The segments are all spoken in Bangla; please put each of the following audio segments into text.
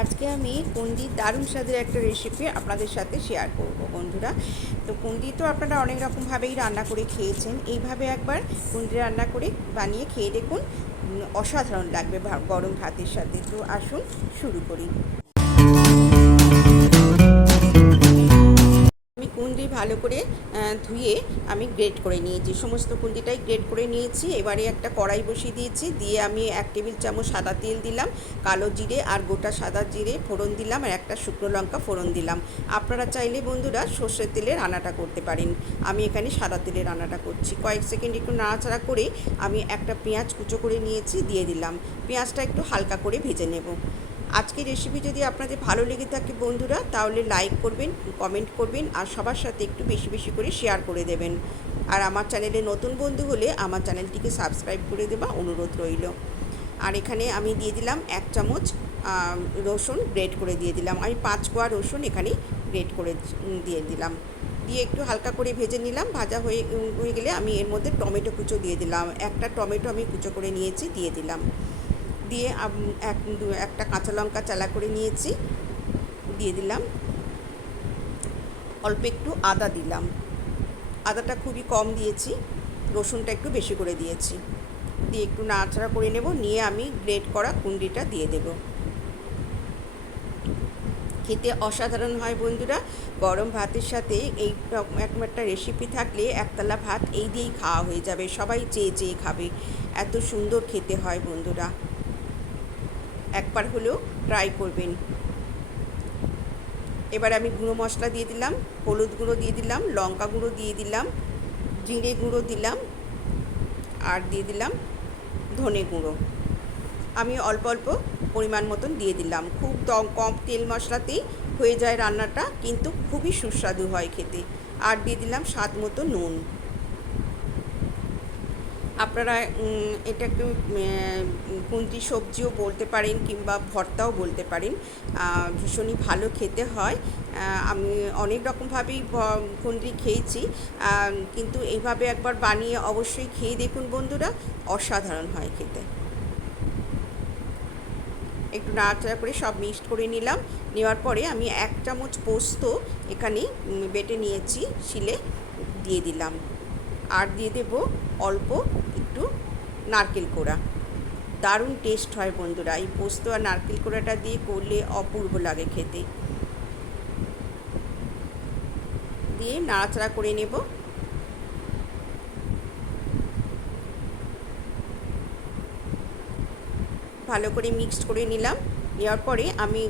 আজকে আমি কুন্দির দারুণ স্বাদের একটা রেসিপি আপনাদের সাথে শেয়ার করব বন্ধুরা। তো কুন্দি তো আপনারা অনেক রকমভাবেই রান্না করে খেয়েছেন, এইভাবে একবার কুন্দি রান্না করে বানিয়ে খেয়ে দেখুন, অসাধারণ লাগবে গরম ভাতের সাথে। তো আসুন শুরু করি। আমি কুন্দি ভালো করে ধুয়ে আমি গ্রেট করে নিয়েছি, সমস্ত কুন্দিটাই গ্রেট করে নিয়েছি। এবারে একটা কড়াই বসিয়ে দিয়েছি, দিয়ে আমি 1 টেবিল চামচ সাদা তেল দিলাম, কালো জিরে আর গোটা সাদা জিরে ফোড়ন দিলাম, আর একটা শুকনো লঙ্কা ফোড়ন দিলাম। আপনারা চাইলে বন্ধুরা সর্ষের তেলে রান্নাটা করতে পারেন, আমি এখানে সাদা তেলে রান্নাটা করছি। কয়েক সেকেন্ড একটু নাড়াচাড়া করে আমি একটা পেঁয়াজ কুচো করে নিয়েছি, দিয়ে দিলাম। পেঁয়াজটা একটু হালকা করে ভেজে নেব। আজকের রেসিপি যদি আপনাদের ভালো লেগে থাকে বন্ধুরা, তাহলে লাইক করবেন, কমেন্ট করবেন, আর সবার সাথে একটু বেশি বেশি করে শেয়ার করে দেবেন। আর আমার চ্যানেলে নতুন বন্ধু হলে আমার চ্যানেলটিকে সাবস্ক্রাইব করে দেওয়া অনুরোধ রইল। আর এখানে আমি দিয়ে দিলাম 1 চামচ রসুন গ্রেট করে দিয়ে দিলাম। আমি 5 কোয়া রসুন এখানে গ্রেট করে দিয়ে দিলাম, দিয়ে একটু হালকা করে ভেজে নিলাম। ভাজা হয়ে গেলে আমি এর মধ্যে টমেটো কুচো দিয়ে দিলাম। একটা টমেটো আমি কুচো করে নিয়েছি, দিয়ে দিলাম। দিয়ে একটা কাঁচা লঙ্কা চালা করে নিয়েছি, দিয়ে দিলাম। অল্প একটু আদা দিলাম, আদাটা খুবই কম দিয়েছি, রসুনটা একটু বেশি করে দিয়েছি। দিয়ে একটু নাড়াচাড়া করে নেব, নিয়ে আমি গ্রেট করা কুন্ডিটা দিয়ে দেব। খেতে অসাধারণ হয় বন্ধুরা। গরম ভাতের সাথে এই এরকম একটা রেসিপি থাকলে একতলা ভাত এই দিয়েই খাওয়া হয়ে যাবে, সবাই চেয়ে চেয়ে খাবে, এত সুন্দর খেতে হয় বন্ধুরা। একবার হলেও ট্রাই করবেন। এবার আমি গুঁড়ো মশলা দিয়ে দিলাম, হলুদ গুঁড়ো দিয়ে দিলাম, লঙ্কা গুঁড়ো দিয়ে দিলাম, জিরে গুঁড়ো দিলাম, আর দিয়ে দিলাম ধনে গুঁড়ো। আমি অল্প অল্প পরিমাণ মতন দিয়ে দিলাম। খুব কম তেল মশলাতেই হয়ে যায় রান্নাটা, কিন্তু খুবই সুস্বাদু হয় খেতে। আর দিয়ে দিলাম স্বাদ মতো নুন। আপনারা এটা একটু কুন্দ্রি সবজিও বলতে পারেন, কিংবা ভর্তাও বলতে পারেন, ভীষণই ভালো খেতে হয়। আমি অনেক রকমভাবেই কুন্দ্রি খেয়েছি, কিন্তু এইভাবে একবার বানিয়ে অবশ্যই খেয়ে দেখুন বন্ধুরা, অসাধারণ হয় খেতে। একটু নাড়াচাড়া করে সব মিক্সড করে নিলাম। নেওয়ার পরে আমি 1 চামচ পোস্ত এখানে বেটে নিয়েছি, শিলে দিয়ে দিলাম। আর দিয়ে দেব অল্প একটু নারকেল কোড়া। দারুণ টেস্ট হয় বন্ধুরা, এই পোস্ত আর নারকেল কোড়াটা দিয়ে করলে অপূর্ব লাগে খেতে। দিয়ে নাড়াচাড়া করে নেব। ভালো করে মিক্সড করে নিলাম। নেওয়ার পরে আমি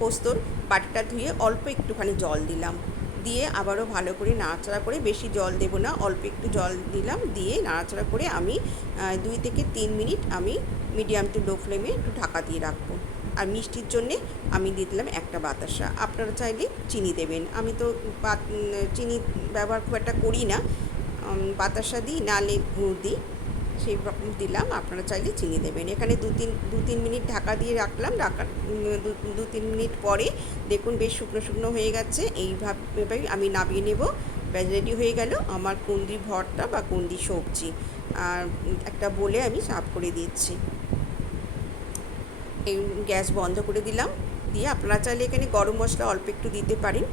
পোস্তর বাটিটা ধুয়ে অল্প একটুখানি জল দিলাম, দিয়ে আবারও ভালো করে নাড়াচাড়া করে, বেশি জল দেব না, অল্প একটু জল দিলাম, দিয়ে নাড়াচাড়া করে আমি 2 থেকে 3 মিনিট আমি মিডিয়াম টু লো ফ্লেমে একটু ঢাকা দিয়ে রাখবো। আর মিষ্টির জন্যে আমি দিয়ে দিলাম একটা বাতাসা। আপনারা চাইলে চিনি দেবেন, আমি তো চিনি ব্যবহার খুব একটা করি না, বাতাসা দিই, নালে গুড় দিই, সেই রকম দিলাম। আপনারা চাইলে চিনি দেবেন। এখানে দু তিন মিনিট ঢাকা দিয়ে রাখলাম। দু তিন মিনিট পরে দেখুন বেশ শুকনো শুকনো হয়ে গেছে। এইভাবে আমি নামিয়ে নেব। রেডি হয়ে গেল আমার কুন্দি ভর্তা বা কুন্দি সবজি। আর একটা বলে আমি সার্ভ করে দিচ্ছি। এই গ্যাস বন্ধ করে দিলাম। দিয়ে আপনারা চাইলে এখানে গরম মশলা অল্প একটু দিতে পারেন,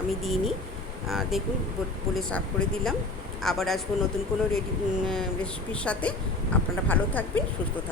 আমি দিইনি। দেখুন বলে সার্ভ করে দিলাম। আবার আসবো নতুন কোনো রেসিপির সাথে। আপনারা ভালো থাকবেন, সুস্থ থাকবেন।